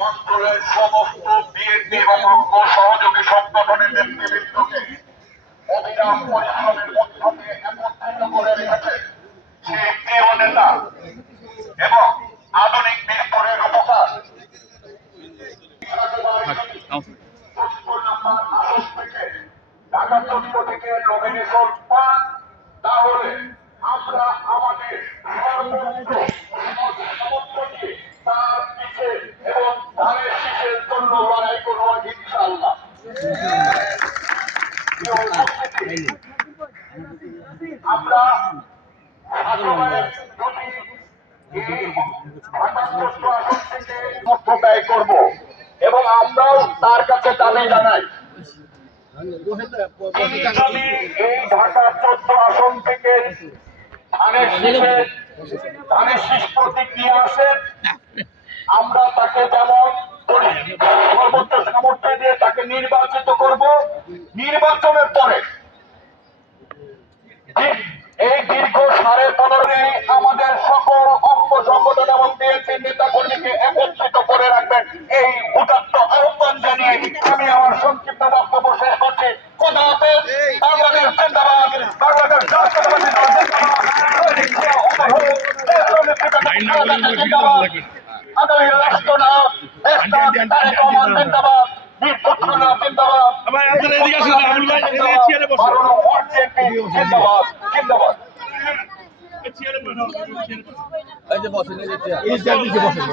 অঞ্চলের সমস্ত বিএনপি এবং অঙ্গ সহযোগী সংগঠনের নেতৃবৃন্দকে অবিরাম পরিশ্রমের মধ্য দিয়ে একত্রিত করে রেখেছে সেই প্রিয় নেতা এবং আধুনিক বীরপুরের উপকার ঢাকা চন্দ্র থেকে নমিনেশন পান তাহলে আমরা আমাদের সর্বোচ্চ এবং আমরাও তার কাছে দাবি জানাই। এই ঢাকা চোদ্দ আসন থেকে ধানের শীষে ধানের শীষ প্রতীক নিয়ে আসেন আমরা তাকে যেমন করি সর্বোচ্চ সামর্থ্য দিয়ে তাকে নির্বাচিত করব নির্বাচনের পরে। এই দীর্ঘ সাড়ে পনেরো আমাদের সকল অঙ্গ সংগঠন এবং বিএনপি নেতা কর্মীকে একত্রিত করে রাখবেন। এই উদাত্ত আহ্বান জানিয়ে আমি আমার সংক্ষিপ্ত বক্তব্য শেষ করছি। খোদা হাফেজ বাংলাদেশ জিন্দাবাদ বাংলাদেশ জাতীয়তাবাদী দল জিন্দাবাদ। শহীদ জিয়া অমর হোক, দেশের নেতৃত্বে খালেদা জিয়া জিন্দাবাদ আগামী রাষ্ট্রনাথ এই যে বসেন এই যে চেয়ার। চেয়ারে বসুন।